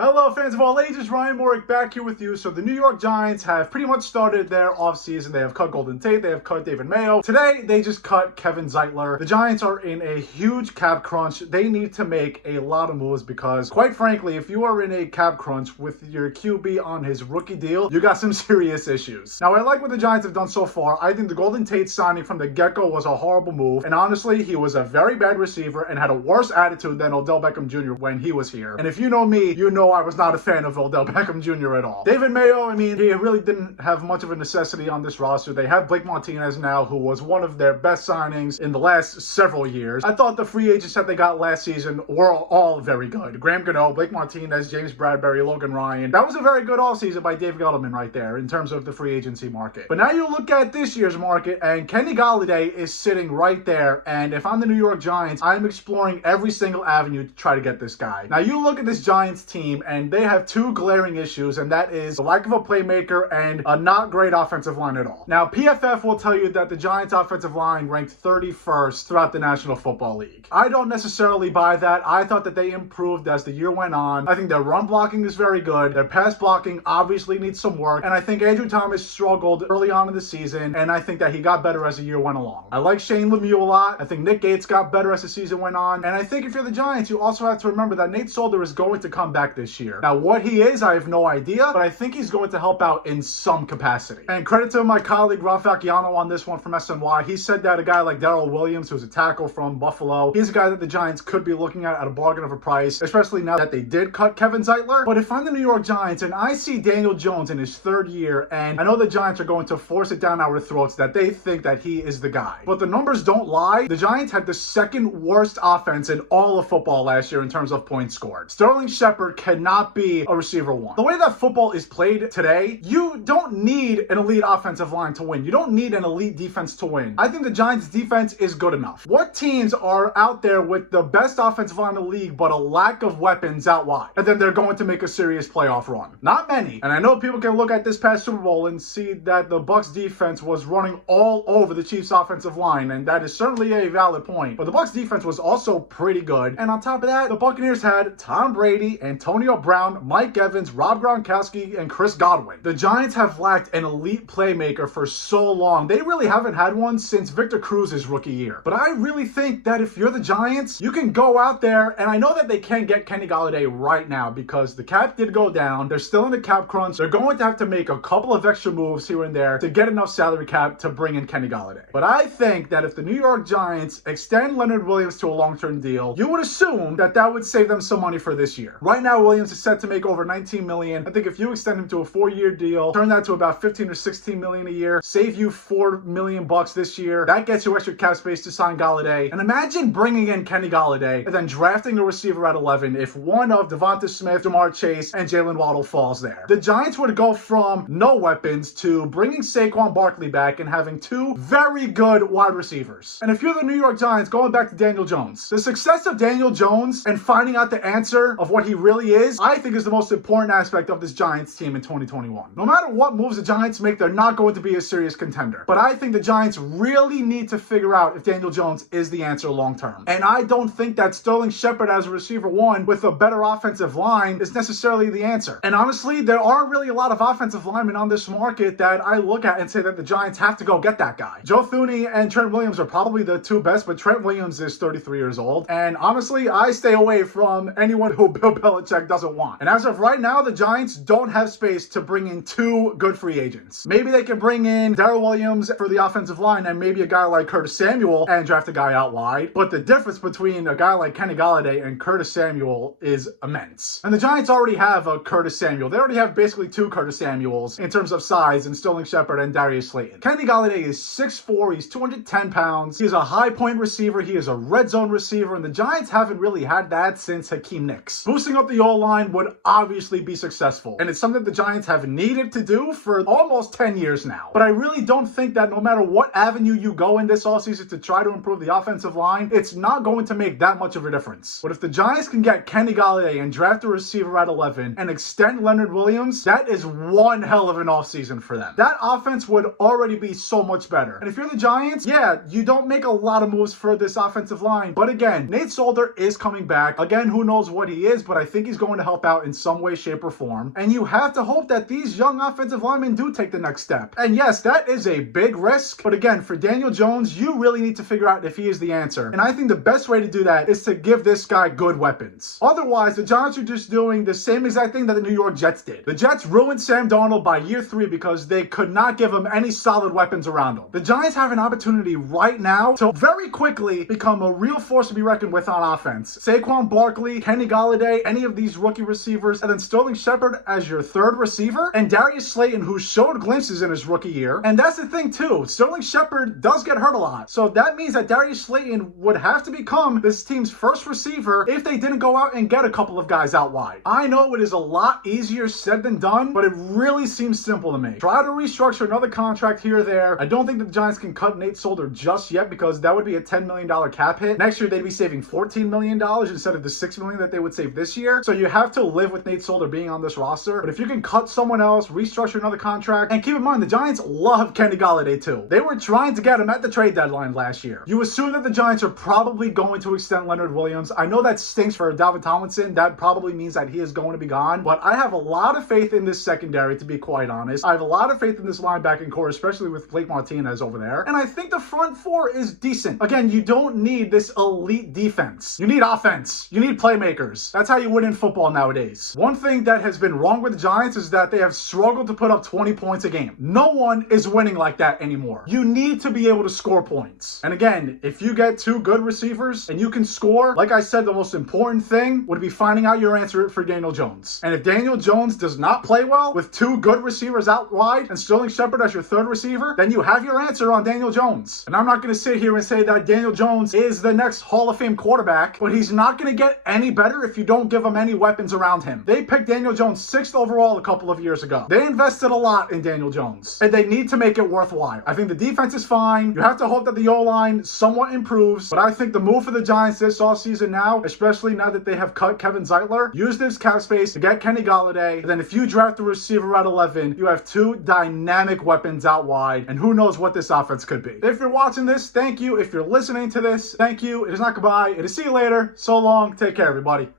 Hello fans of all ages, Ryan Morick back here with you. So the New York Giants have pretty much started their offseason. They have cut Golden Tate, they have cut David Mayo. Today, they just cut Kevin Zeitler. The Giants are in a huge cap crunch. They need to make a lot of moves because, quite frankly, if you are in a cap crunch with your QB on his rookie deal, you got some serious issues. Now, I like what the Giants have done so far. I think the Golden Tate signing from the get-go was a horrible move. And honestly, he was a very bad receiver and had a worse attitude than Odell Beckham Jr. when he was here. And if you know me, you know I was not a fan of Odell Beckham Jr. at all. David Mayo, I mean, he really didn't have much of a necessity on this roster. They have Blake Martinez now, who was one of their best signings in the last several years. I thought the free agents that they got last season were all very good. Graham Gano, Blake Martinez, James Bradbury, Logan Ryan. That was a very good offseason by Dave Gettleman right there in terms of the free agency market. But now you look at this year's market, and Kenny Golladay is sitting right there. And if I'm the New York Giants, I'm exploring every single avenue to try to get this guy. Now you look at this Giants team, and they have two glaring issues, and that is the lack of a playmaker and a not great offensive line at all. Now, PFF will tell you that the Giants offensive line ranked 31st throughout the National Football League. I don't necessarily buy that. I thought that they improved as the year went on. I think their run blocking is very good. Their pass blocking obviously needs some work, and I think Andrew Thomas struggled early on in the season, and I think that he got better as the year went along. I like Shane Lemieux a lot. I think Nick Gates got better as the season went on, and I think if you're the Giants, you also have to remember that Nate Solder is going to come back this year. Now, what he is, I have no idea, but I think he's going to help out in some capacity. And credit to my colleague Ralph Acciano on this one from SNY. He said that a guy like Darrell Williams, who's a tackle from Buffalo, he's a guy that the Giants could be looking at a bargain of a price, especially now that they did cut Kevin Zeitler. But if I'm the New York Giants and I see Daniel Jones in his third year, and I know the Giants are going to force it down our throats that they think that he is the guy, but the numbers don't lie. The Giants had the second worst offense in all of football last year in terms of points scored. Sterling Shepard cannot be a receiver one. The way that football is played today, you don't need an elite offensive line to win. You don't need an elite defense to win. I think the Giants defense is good enough. What teams are out there with the best offensive line in the league but a lack of weapons out wide, and then they're going to make a serious playoff run? Not many. And I know people can look at this past Super Bowl and see that the Bucs defense was running all over the Chiefs offensive line, and that is certainly a valid point. But the Bucs defense was also pretty good. And on top of that, the Buccaneers had Tom Brady, Antonio Brown, Mike Evans, Rob Gronkowski, and Chris Godwin. The Giants have lacked an elite playmaker for so long. They really haven't had one since Victor Cruz's rookie year. But I really think that if you're the Giants, you can go out there, and I know that they can't get Kenny Golladay right now because the cap did go down. They're still in the cap crunch. They're going to have to make a couple of extra moves here and there to get enough salary cap to bring in Kenny Golladay. But I think that if the New York Giants extend Leonard Williams to a long-term deal, you would assume that that would save them some money for this year. Right now, Williams is set to make over $19 million. I think if you extend him to a 4-year deal, turn that to about $15 or $16 million a year, save you $4 million this year, that gets you extra cap space to sign Golladay. And imagine bringing in Kenny Golladay and then drafting a receiver at 11 if one of Devonta Smith, Jamar Chase, and Jalen Waddle falls there. The Giants would go from no weapons to bringing Saquon Barkley back and having two very good wide receivers. And if you're the New York Giants, going back to Daniel Jones, the success of Daniel Jones and finding out the answer of what he really is, I think is the most important aspect of this Giants team in 2021. No matter what moves the Giants make, they're not going to be a serious contender. But I think the Giants really need to figure out if Daniel Jones is the answer long term. And I don't think that Sterling Shepard as a receiver one with a better offensive line is necessarily the answer. And honestly, there aren't really a lot of offensive linemen on this market that I look at and say that the Giants have to go get that guy. Joe Thuney and Trent Williams are probably the two best, but Trent Williams is 33 years old. And honestly, I stay away from anyone who Bill Belichick doesn't want. And as of right now, the Giants don't have space to bring in two good free agents. Maybe they can bring in Darrell Williams for the offensive line and maybe a guy like Curtis Samuel and draft a guy out wide. But the difference between a guy like Kenny Golladay and Curtis Samuel is immense. And the Giants already have a Curtis Samuel. They already have basically two Curtis Samuels in terms of size in Sterling Shepard and Darius Slayton. Kenny Golladay is 6'4", he's 210 pounds, he's a high point receiver, he is a red zone receiver, and the Giants haven't really had that since Hakeem Nicks. Boosting up the O-line would obviously be successful, and it's something the Giants have needed to do for almost 10 years now. But I really don't think that no matter what avenue you go in this offseason to try to improve the offensive line, it's not going to make that much of a difference. But if the Giants can get Kenny Golladay and draft a receiver at 11 and extend Leonard Williams, that is one hell of an offseason for them. That offense would already be so much better. And if you're the Giants, yeah, you don't make a lot of moves for this offensive line. But again, Nate Solder is coming back. Again, who knows what he is, but I think he's going going to help out in some way, shape, or form. And you have to hope that these young offensive linemen do take the next step. And yes, that is a big risk. But again, for Daniel Jones, you really need to figure out if he is the answer. And I think the best way to do that is to give this guy good weapons. Otherwise, the Giants are just doing the same exact thing that the New York Jets did. The Jets ruined Sam Darnold by year 3 because they could not give him any solid weapons around him. The Giants have an opportunity right now to very quickly become a real force to be reckoned with on offense. Saquon Barkley, Kenny Golladay, any of these rookie receivers, and then Sterling Shepard as your third receiver, and Darius Slayton, who showed glimpses in his rookie year. And that's the thing too, Sterling Shepard does get hurt a lot. So that means that Darius Slayton would have to become this team's first receiver if they didn't go out and get a couple of guys out wide. I know it is a lot easier said than done, but it really seems simple to me. Try to restructure another contract here or there. I don't think the Giants can cut Nate Solder just yet because that would be a $10 million cap hit. Next year, they'd be saving $14 million instead of the $6 million that they would save this year. So you have to live with Nate Solder being on this roster. But if you can cut someone else, restructure another contract, and keep in mind, the Giants love Kenny Golladay too. They were trying to get him at the trade deadline last year. You assume that the Giants are probably going to extend Leonard Williams. I know that stinks for Dalvin Tomlinson. That probably means that he is going to be gone. But I have a lot of faith in this secondary, to be quite honest. I have a lot of faith in this linebacking core, especially with Blake Martinez over there. And I think the front four is decent. Again, you don't need this elite defense. You need offense. You need playmakers. That's how you win in football nowadays. One thing that has been wrong with the Giants is that they have struggled to put up 20 points a game. No one is winning like that anymore. You need to be able to score points. And again, if you get 2 good receivers and you can score, like I said, the most important thing would be finding out your answer for Daniel Jones. And if Daniel Jones does not play well with 2 good receivers out wide and Sterling Shepard as your third receiver, then you have your answer on Daniel Jones. And I'm not going to sit here and say that Daniel Jones is the next Hall of Fame quarterback, but he's not going to get any better if you don't give him any weapons around him. They picked Daniel Jones 6th overall a couple of years ago. They invested a lot in Daniel Jones, and they need to make it worthwhile. I think the defense is fine. You have to hope that the O-line somewhat improves, but I think the move for the Giants this offseason now, especially now that they have cut Kevin Zeitler, use this cap space to get Kenny Golladay, and then if you draft a receiver at 11, you have 2 dynamic weapons out wide, and who knows what this offense could be. If you're watching this, thank you. If you're listening to this, thank you. It is not goodbye. It is see you later. So long. Take care, everybody.